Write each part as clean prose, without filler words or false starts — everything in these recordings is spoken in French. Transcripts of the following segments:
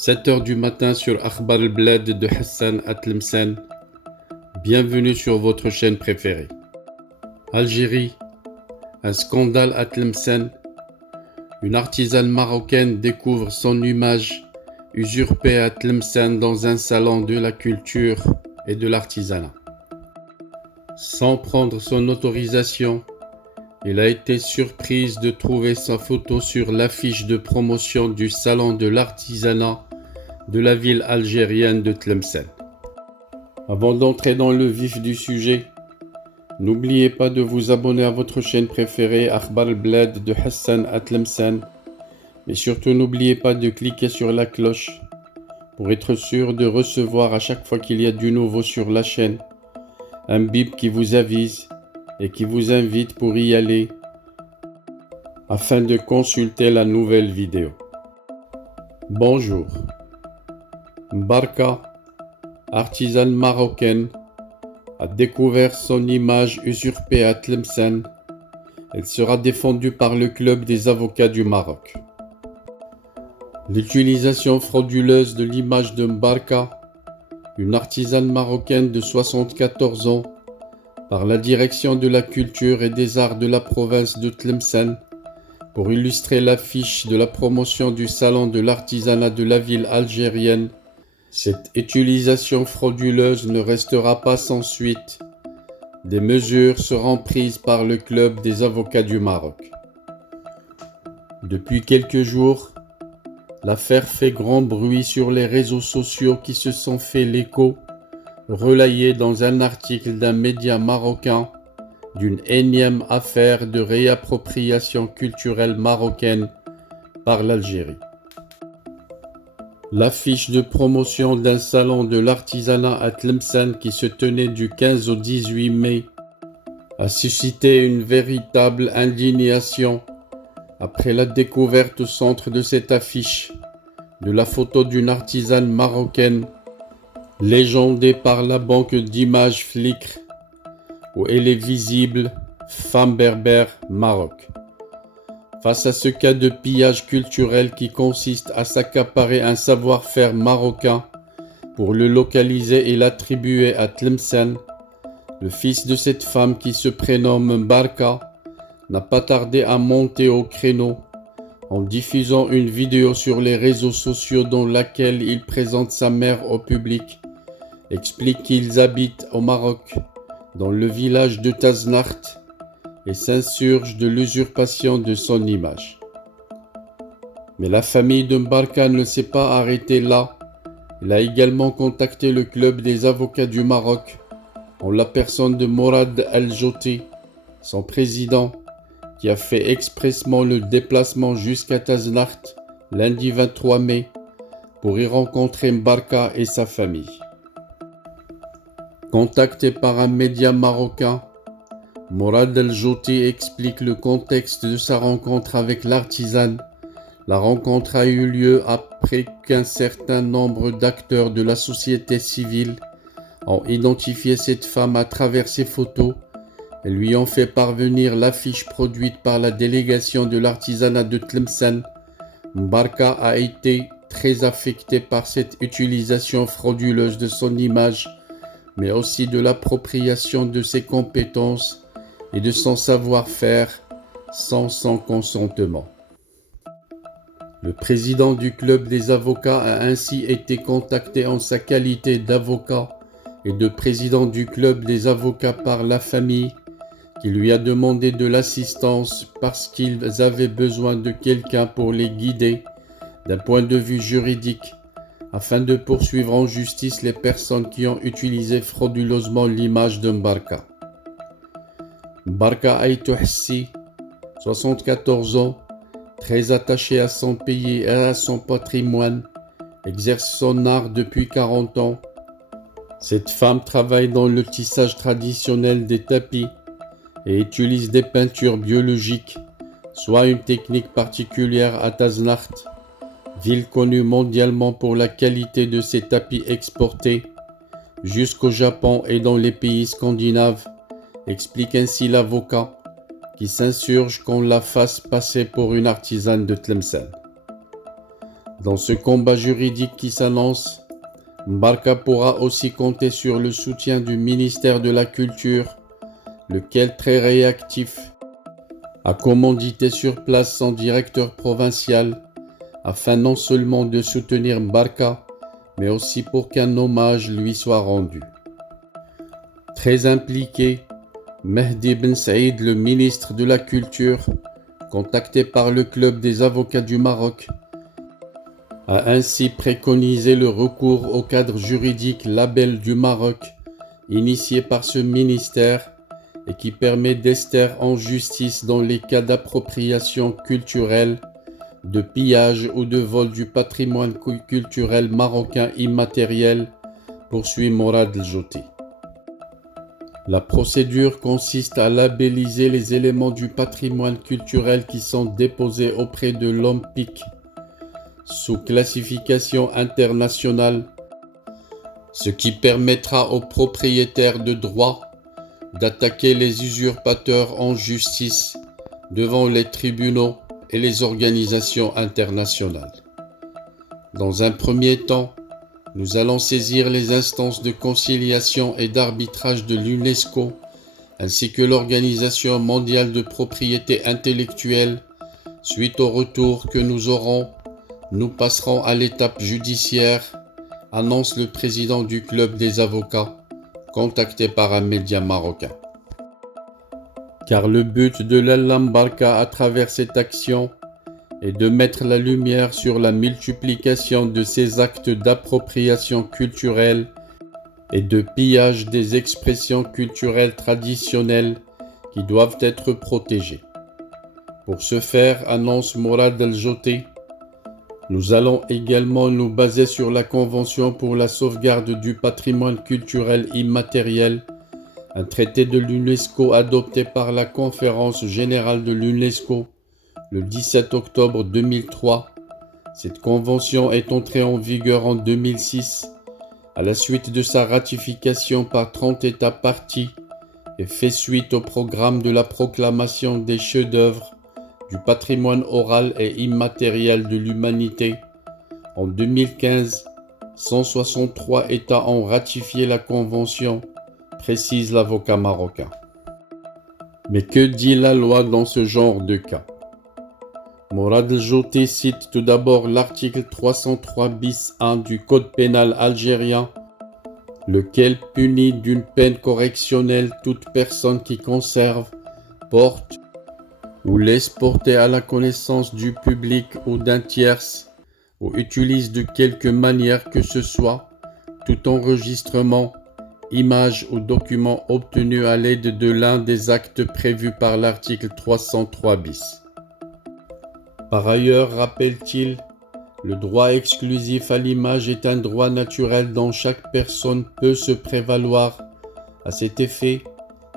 7 heures du matin sur Akhbar al-Bled de Hassan à Tlemcen. Bienvenue sur votre chaîne préférée. Algérie, un scandale à Tlemcen. Une artisane marocaine découvre son image usurpée à Tlemcen dans un salon de la culture et de l'artisanat. Sans prendre son autorisation, elle a été surprise de trouver sa photo sur l'affiche de promotion du salon de l'artisanat de la ville algérienne de Tlemcen. Avant d'entrer dans le vif du sujet, n'oubliez pas de vous abonner à votre chaîne préférée Akhbar al-Bled de Hassan à Tlemcen, mais surtout n'oubliez pas de cliquer sur la cloche pour être sûr de recevoir à chaque fois qu'il y a du nouveau sur la chaîne un bip qui vous avise et qui vous invite pour y aller afin de consulter la nouvelle vidéo. Bonjour. Mbarka, artisane marocaine, a découvert son image usurpée à Tlemcen. Elle sera défendue par le club des avocats du Maroc. L'utilisation frauduleuse de l'image de Mbarka, une artisane marocaine de 74 ans, par la direction de la culture et des arts de la province de Tlemcen, pour illustrer l'affiche de la promotion du salon de l'artisanat de la ville algérienne. Cette utilisation frauduleuse ne restera pas sans suite. Des mesures seront prises par le club des avocats du Maroc. Depuis quelques jours, l'affaire fait grand bruit sur les réseaux sociaux qui se sont fait l'écho, relayé dans un article d'un média marocain, d'une énième affaire de réappropriation culturelle marocaine par l'Algérie. L'affiche de promotion d'un salon de l'artisanat à Tlemcen qui se tenait du 15 au 18 mai a suscité une véritable indignation après la découverte au centre de cette affiche de la photo d'une artisane marocaine légendée par la banque d'images Flickr, où elle est visible Femme berbère Maroc. Face à ce cas de pillage culturel qui consiste à s'accaparer un savoir-faire marocain pour le localiser et l'attribuer à Tlemcen, le fils de cette femme qui se prénomme Mbarka n'a pas tardé à monter au créneau en diffusant une vidéo sur les réseaux sociaux dans laquelle il présente sa mère au public, explique qu'ils habitent au Maroc, dans le village de Taznacht, et s'insurge de l'usurpation de son image. Mais la famille de Mbarka ne s'est pas arrêtée là. Elle a également contacté le club des avocats du Maroc, en la personne de Morad El-Joti, son président, qui a fait expressément le déplacement jusqu'à Taznacht lundi 23 mai pour y rencontrer Mbarka et sa famille. Contacté par un média marocain, Morad El-Joti explique le contexte de sa rencontre avec l'artisane. La rencontre a eu lieu après qu'un certain nombre d'acteurs de la société civile ont identifié cette femme à travers ses photos et lui ont fait parvenir l'affiche produite par la délégation de l'artisanat de Tlemcen. Mbarka a été très affecté par cette utilisation frauduleuse de son image, mais aussi de l'appropriation de ses compétences et de son savoir-faire sans son consentement. Le président du club des avocats a ainsi été contacté en sa qualité d'avocat et de président du club des avocats par la famille, qui lui a demandé de l'assistance parce qu'ils avaient besoin de quelqu'un pour les guider d'un point de vue juridique, afin de poursuivre en justice les personnes qui ont utilisé frauduleusement l'image de Mbarka. Mbarka Aïtou Hassi, 74 ans, très attaché à son pays et à son patrimoine, exerce son art depuis 40 ans. Cette femme travaille dans le tissage traditionnel des tapis et utilise des peintures biologiques, soit une technique particulière à Taznacht, ville connue mondialement pour la qualité de ses tapis exportés jusqu'au Japon et dans les pays scandinaves, explique ainsi l'avocat qui s'insurge qu'on la fasse passer pour une artisane de Tlemcen. Dans ce combat juridique qui s'annonce, Mbarka pourra aussi compter sur le soutien du ministère de la Culture, lequel, très réactif, a commandité sur place son directeur provincial afin non seulement de soutenir Mbarka, mais aussi pour qu'un hommage lui soit rendu. Très impliqué, Mehdi Ben Saïd, le ministre de la Culture, contacté par le Club des avocats du Maroc, a ainsi préconisé le recours au cadre juridique Label du Maroc, initié par ce ministère et qui permet d'ester en justice dans les cas d'appropriation culturelle, de pillage ou de vol du patrimoine culturel marocain immatériel, poursuit Morad El-Jouti. La procédure consiste à labelliser les éléments du patrimoine culturel qui sont déposés auprès de l'OMPIC sous classification internationale, ce qui permettra aux propriétaires de droits d'attaquer les usurpateurs en justice devant les tribunaux et les organisations internationales. Dans un premier temps, nous allons saisir les instances de conciliation et d'arbitrage de l'UNESCO ainsi que l'Organisation mondiale de propriété intellectuelle. Suite au retour que nous aurons, nous passerons à l'étape judiciaire, annonce le président du club des avocats, contacté par un média marocain. Car le but de l'Allah Mbarka à travers cette action est de mettre la lumière sur la multiplication de ces actes d'appropriation culturelle et de pillage des expressions culturelles traditionnelles qui doivent être protégées. Pour ce faire, annonce Morad El-Jouti, nous allons également nous baser sur la Convention pour la sauvegarde du patrimoine culturel immatériel, un traité de l'UNESCO adopté par la Conférence générale de l'UNESCO le 17 octobre 2003. Cette convention est entrée en vigueur en 2006 à la suite de sa ratification par 30 États parties et fait suite au programme de la proclamation des chefs-d'œuvre du patrimoine oral et immatériel de l'humanité. En 2015, 163 États ont ratifié la convention, précise l'avocat marocain. Mais que dit la loi dans ce genre de cas? Morad El-Jouti cite tout d'abord l'article 303 bis 1 du Code pénal algérien, lequel punit d'une peine correctionnelle toute personne qui conserve, porte ou laisse porter à la connaissance du public ou d'un tierce, ou utilise de quelque manière que ce soit, tout enregistrement, image ou document obtenu à l'aide de l'un des actes prévus par l'article 303 bis. Par ailleurs, rappelle-t-il, le droit exclusif à l'image est un droit naturel dont chaque personne peut se prévaloir. À cet effet,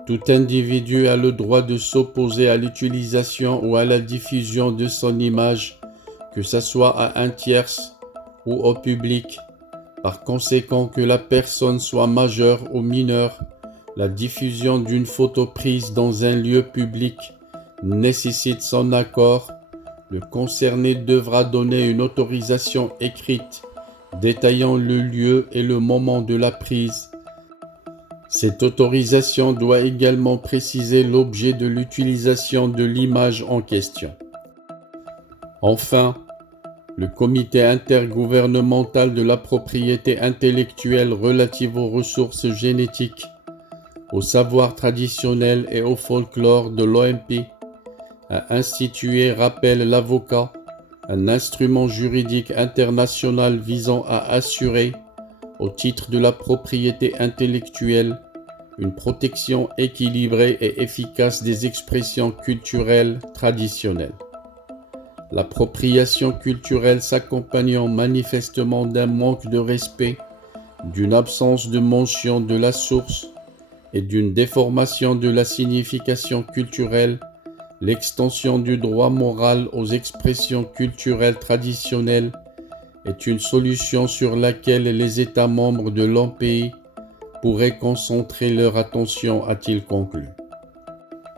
tout individu a le droit de s'opposer à l'utilisation ou à la diffusion de son image, que ce soit à un tierce ou au public. Par conséquent, que la personne soit majeure ou mineure, la diffusion d'une photo prise dans un lieu public nécessite son accord. Le concerné devra donner une autorisation écrite détaillant le lieu et le moment de la prise. Cette autorisation doit également préciser l'objet de l'utilisation de l'image en question. Enfin, le Comité intergouvernemental de la propriété intellectuelle relative aux ressources génétiques, au savoir traditionnel et au folklore de l'OMP a institué, rappelle l'avocat, un instrument juridique international visant à assurer, au titre de la propriété intellectuelle, une protection équilibrée et efficace des expressions culturelles traditionnelles. L'appropriation culturelle s'accompagnant manifestement d'un manque de respect, d'une absence de mention de la source et d'une déformation de la signification culturelle, l'extension du droit moral aux expressions culturelles traditionnelles est une solution sur laquelle les États membres de l'OMPI pourraient concentrer leur attention, a-t-il conclu.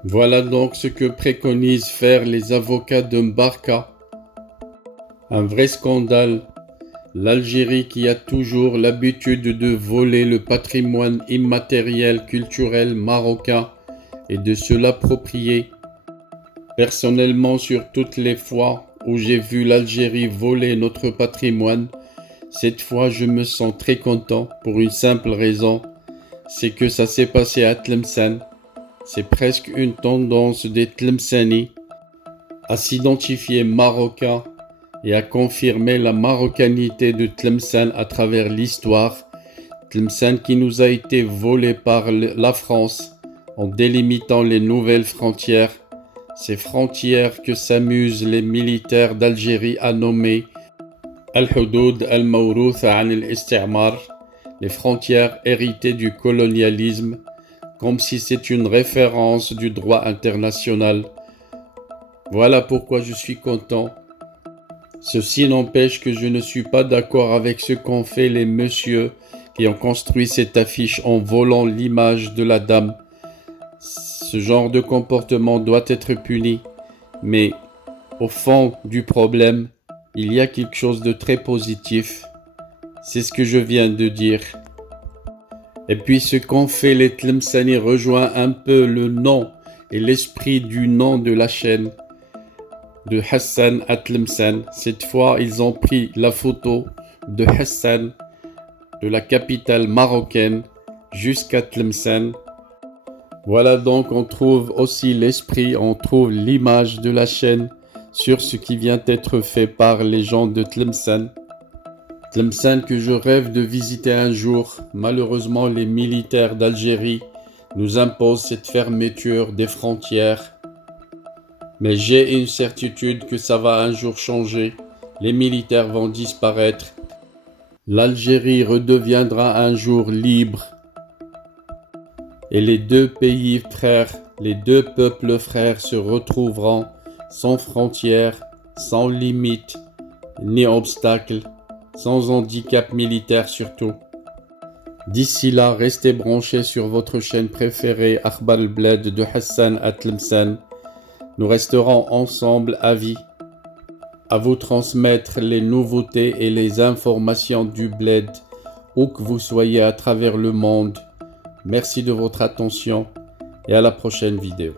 Voilà donc ce que préconisent faire les avocats de Mbarka Un vrai scandale. L'Algérie qui a toujours l'habitude de voler le patrimoine immatériel culturel marocain et de se l'approprier. Personnellement, sur toutes les fois où j'ai vu l'Algérie voler notre patrimoine, cette fois je me sens très content pour une simple raison, c'est que ça s'est passé à Tlemcen. C'est presque une tendance des Tlemceni à s'identifier marocain et à confirmer la marocanité de Tlemcen à travers l'histoire. Tlemcen qui nous a été volé par la France en délimitant les nouvelles frontières. Ces frontières que s'amusent les militaires d'Algérie à nommer Al-Hudud al-Mawroutha an al-Istimar, les frontières héritées du colonialisme, comme si c'est une référence du droit international. Voilà pourquoi je suis content. Ceci n'empêche que je ne suis pas d'accord avec ce qu'ont fait les messieurs qui ont construit cette affiche en volant l'image de la dame. Ce genre de comportement doit être puni, mais au fond du problème, il y a quelque chose de très positif. C'est ce que je viens de dire. Et puis ce qu'ont fait les Tlemceni rejoint un peu le nom et l'esprit du nom de la chaîne de Hassan à Tlemcen. Cette fois, ils ont pris la photo de Hassan, de la capitale marocaine, jusqu'à Tlemcen. Voilà donc, on trouve aussi l'esprit, on trouve l'image de la chaîne sur ce qui vient d'être fait par les gens de Tlemcen. Tlemcen que je rêve de visiter un jour. Malheureusement, les militaires d'Algérie nous imposent cette fermeture des frontières. Mais j'ai une certitude que ça va un jour changer. Les militaires vont disparaître. L'Algérie redeviendra un jour libre. Et les deux pays frères, les deux peuples frères se retrouveront sans frontières, sans limites, ni obstacles, sans handicap militaire surtout. D'ici là, restez branchés sur votre chaîne préférée Akhbar al-Bled de Hassan à Tlemcen. Nous resterons ensemble à vie, à vous transmettre les nouveautés et les informations du bled, où que vous soyez à travers le monde. Merci de votre attention et à la prochaine vidéo.